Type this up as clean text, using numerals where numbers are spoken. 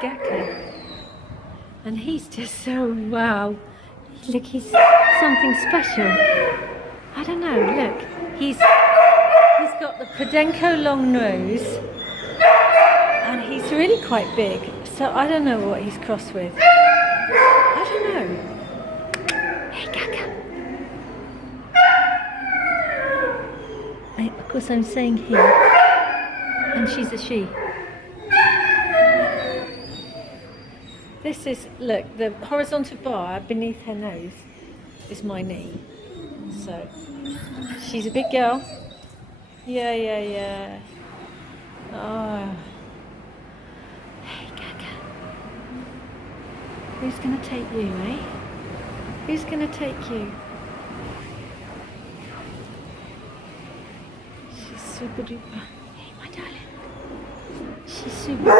GACA. And he's just so, wow. Look, he's something special. I don't know, look. He's got the Podenco long nose. And he's really quite big. So I don't know what he's crossed with. I don't know. Hey, GACA. Of course, I'm saying he, and she's a she. This is, look, the horizontal bar beneath her nose is my knee. So, she's a big girl. Yeah. Oh. Hey, GACA. Who's going to take you, eh? Who's going to take you? She's super duper. Hey, my darling. She's super